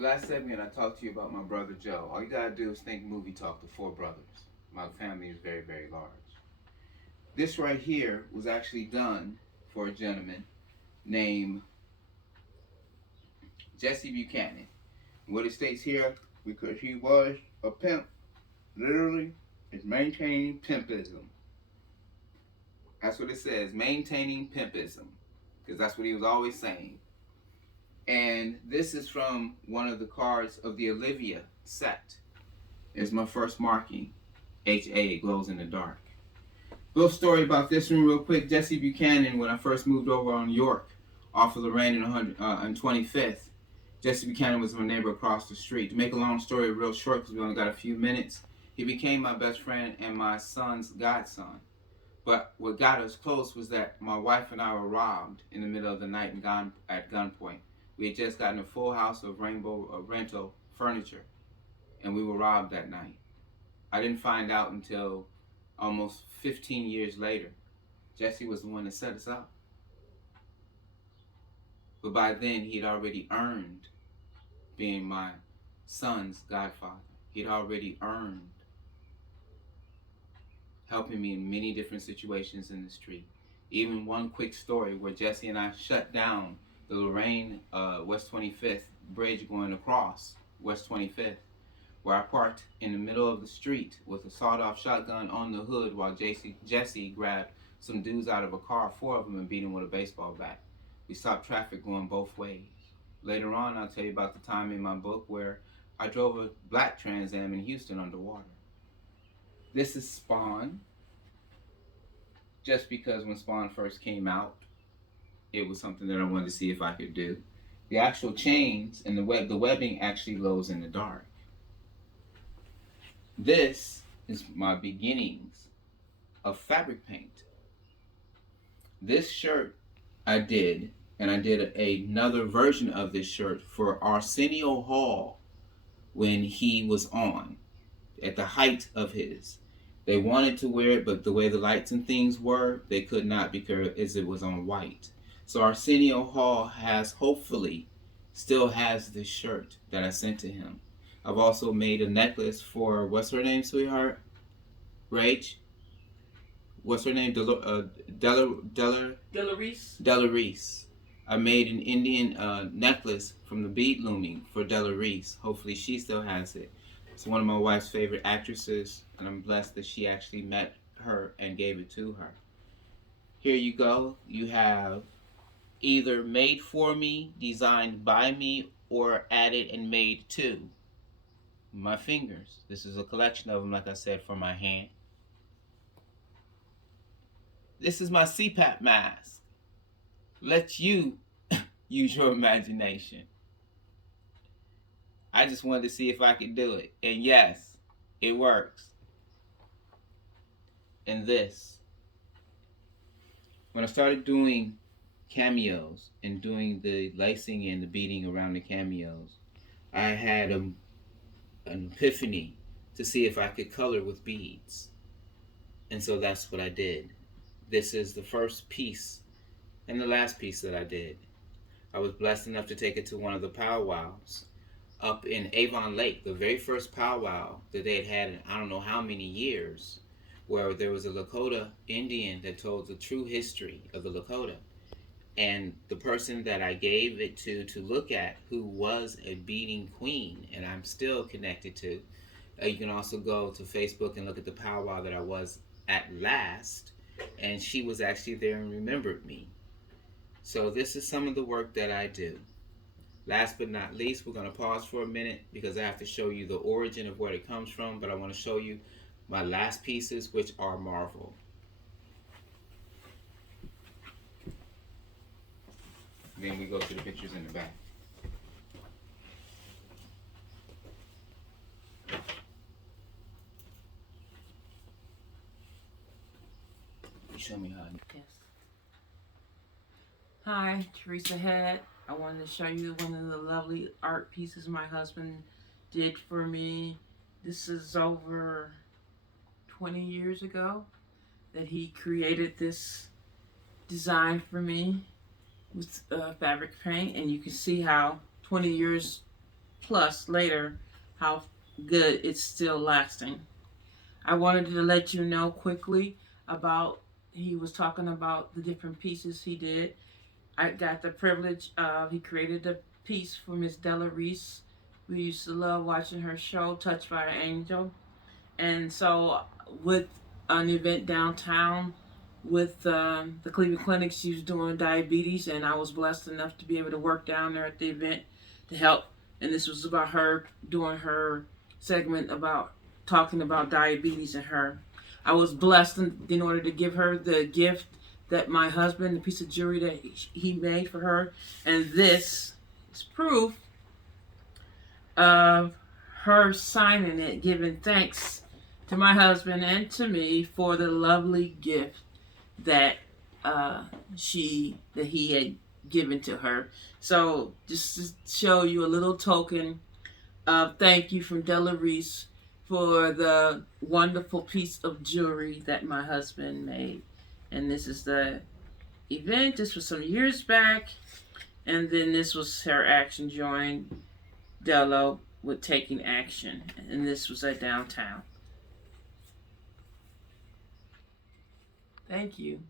Last segment, I talked to you about my brother Joe. All you gotta do is think movie talk, the four brothers. My family is very, very large. This right here was actually done for a gentleman named Jesse Buchanan. What it states here, because he was a pimp, literally, is maintaining pimpism. That's what it says, maintaining pimpism. Because that's what he was always saying. And this is from one of the cards of the Olivia set. It's my first marking. HA, it glows in the dark. Little story about this one real quick. Jesse Buchanan, when I first moved over on York, off of Lorraine on 25th, Jesse Buchanan was my neighbor across the street. To make a long story real short, because we only got a few minutes, he became my best friend and my son's godson. But what got us close was that my wife and I were robbed in the middle of the night and gone at gunpoint. We had just gotten a full house of rainbow rental furniture, and we were robbed that night. I didn't find out until almost 15 years later. Jesse was the one that set us up. But by then, he'd already earned being my son's godfather. He'd already earned helping me in many different situations in the street. Even one quick story where Jesse and I shut down the Lorraine West 25th bridge going across West 25th, where I parked in the middle of the street with a sawed-off shotgun on the hood while Jesse grabbed some dudes out of a car, four of them, and beat them with a baseball bat. We stopped traffic going both ways. Later on, I'll tell you about the time in my book where I drove a black Trans Am in Houston underwater. This is Spawn. Just because when Spawn first came out, it was something that I wanted to see if I could do. The actual chains and the webbing actually glows in the dark. This is my beginnings of fabric paint. This shirt I did, and I did another version of this shirt for Arsenio Hall when he was on, at the height of his. They wanted to wear it, but the way the lights and things were, they could not because it was on white. So Arsenio Hall hopefully still has this shirt that I sent to him. I've also made a necklace for, what's her name, sweetheart? Rach? What's her name? Delarise. I made an Indian necklace from the bead looming for Delarise. Hopefully she still has it. It's one of my wife's favorite actresses, and I'm blessed that she actually met her and gave it to her. Here you go. You have either made for me, designed by me, or added and made to my fingers. This is a collection of them, like I said, for my hand. This is my CPAP mask. Let you use your imagination. I just wanted to see if I could do it. And yes, it works. And this. When I started doing cameos and doing the lacing and the beading around the cameos, I had an epiphany to see if I could color with beads. And so that's what I did. This is the first piece and the last piece that I did. I was blessed enough to take it to one of the powwows up in Avon Lake, the very first powwow that they had had in I don't know how many years, where there was a Lakota Indian that told the true history of the Lakota. And the person that I gave it to look at, who was a beading queen, and I'm still connected to, you can also go to Facebook and look at the powwow that I was at last, and she was actually there and remembered me. So this is some of the work that I do. Last but not least, we're going to pause for a minute because I have to show you the origin of where it comes from, but I want to show you my last pieces, which are Marvel. Then we go to the pictures in the back. You show me how. Yes. Hi, Teresa Head. I wanted to show you one of the lovely art pieces my husband did for me. This is over 20 years ago that he created this design for me with fabric paint, and you can see how 20 years plus later how good it's still lasting. I wanted to let you know quickly about, he was talking about the different pieces he did. I got the privilege of, he created a piece for Miss Della Reese. We used to love watching her show, Touched by an Angel. And so, with an event downtown with the Cleveland Clinic, she was doing diabetes, and I was blessed enough to be able to work down there at the event to help. And this was about her doing her segment about talking about diabetes and her. I was blessed in order to give her the gift that my husband, the piece of jewelry that he made for her, and this is proof of her signing it, giving thanks to my husband and to me for the lovely gift that he had given to her. So just to show you a little token of thank you from Della Reese for the wonderful piece of jewelry that my husband made. And this is the event. This was some years back, and then this was her action join Della with taking action, and this was at downtown. Thank you.